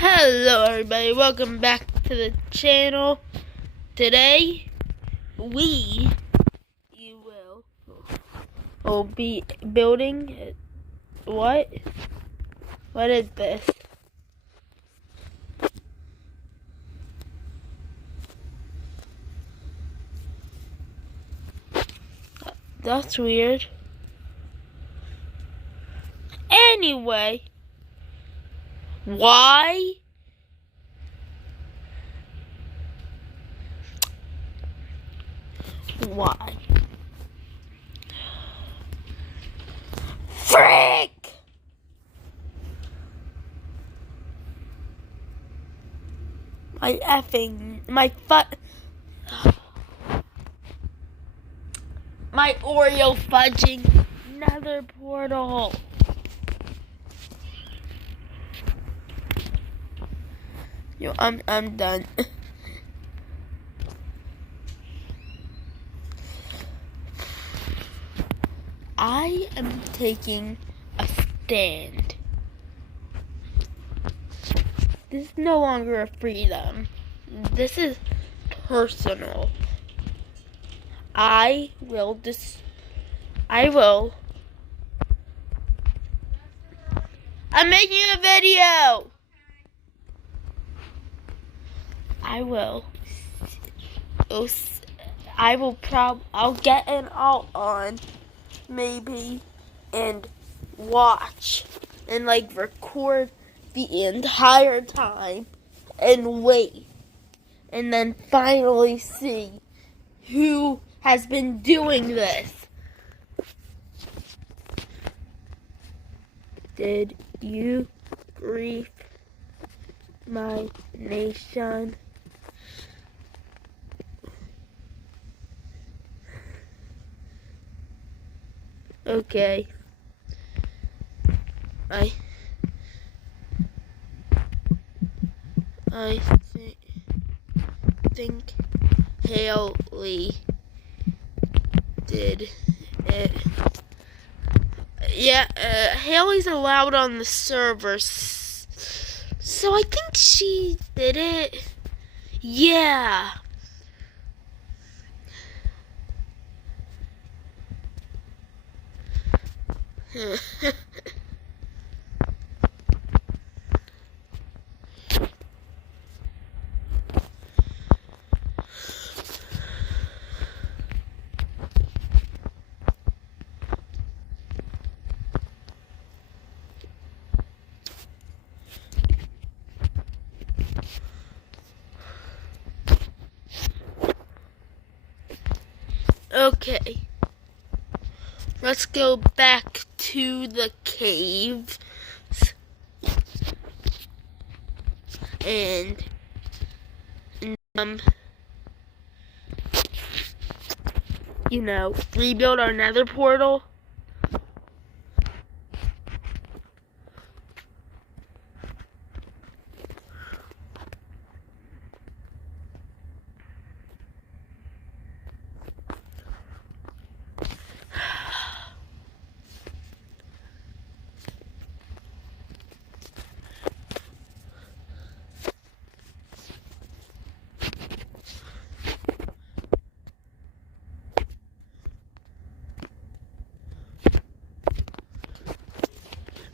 Hello everybody, welcome back to the channel. Today we will be building what is this? That's weird. Anyway, why? Why? Frick! My Oreo fudging nether portal. Yo, I'm done. I am taking a stand. This is no longer a freedom. This is personal. I'm making a video. I'll get an alt on maybe and watch and record the entire time and wait and then finally see who has been doing this. Did you grief my nation? Okay. I think Haley did it. Yeah, Haley's allowed on the servers, so I think she did it. Yeah. Okay, let's go back to the caves and rebuild our nether portal.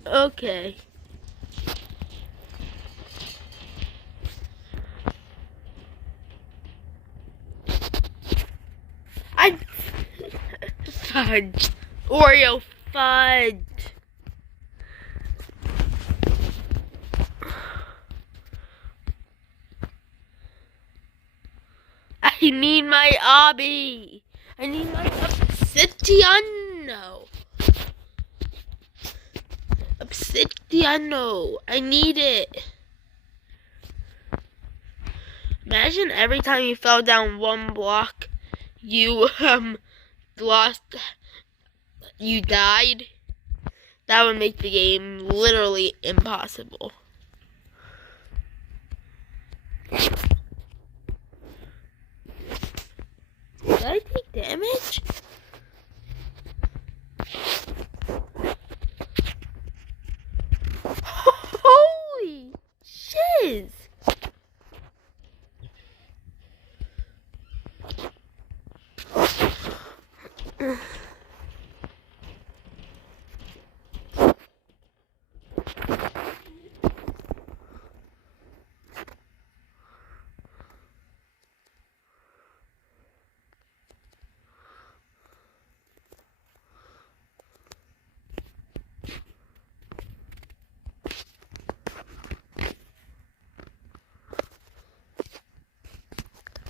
Okay. Fudge. Oreo fudge. I need my obby. I need my obsidiano. Obsidiano. I need it. Imagine every time you fell down one block, you died. That would make the game literally impossible. Did I take damage? Holy shit!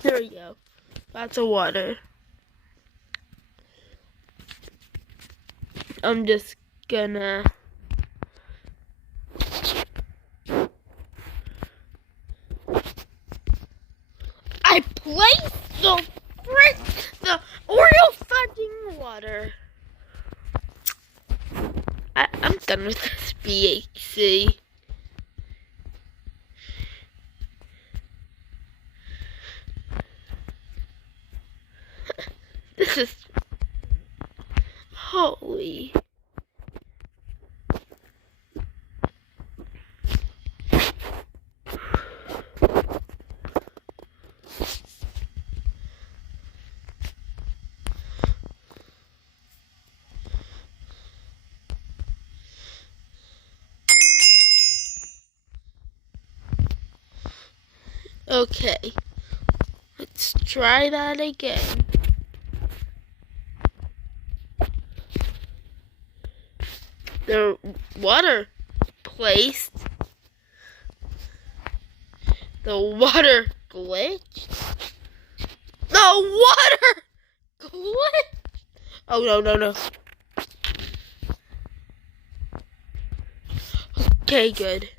There we go. Lots of water. I'm just gonna... I placed the Oreo fudging water. I'm done with this BHC. This is... Holy... Okay, let's try that again. The water placed. The water glitched. The water glitched. Oh, no. Okay, good.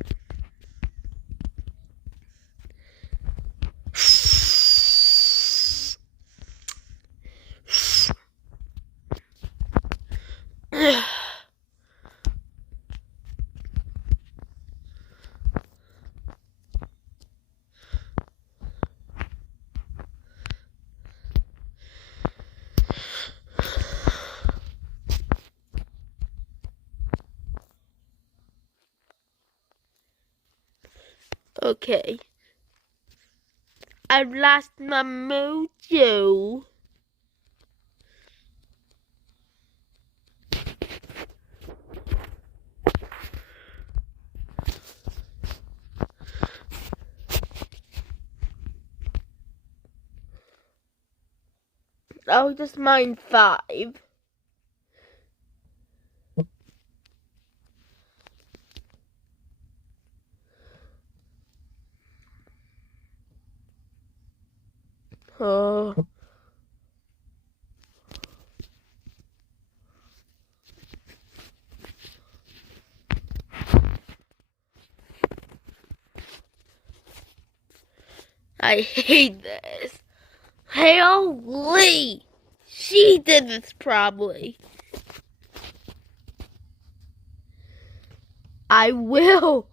Okay. I've lost my mojo. I'll just mine 5. Oh. I hate this. Holy! She did this probably. I will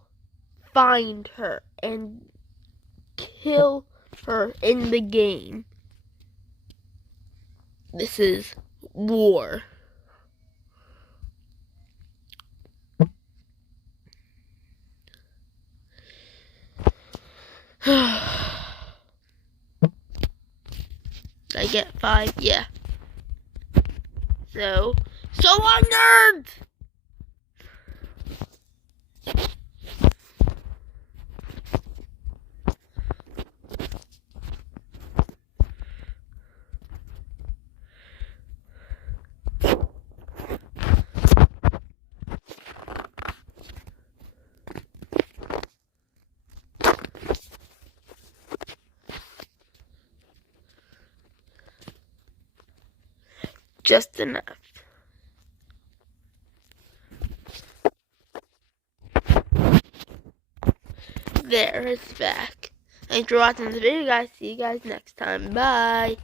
find her and kill her in the game. This is war. Did I get 5? Yeah. So long, nerds! Just enough. There, it's back. Thanks for watching this video, guys. See you guys next time. Bye.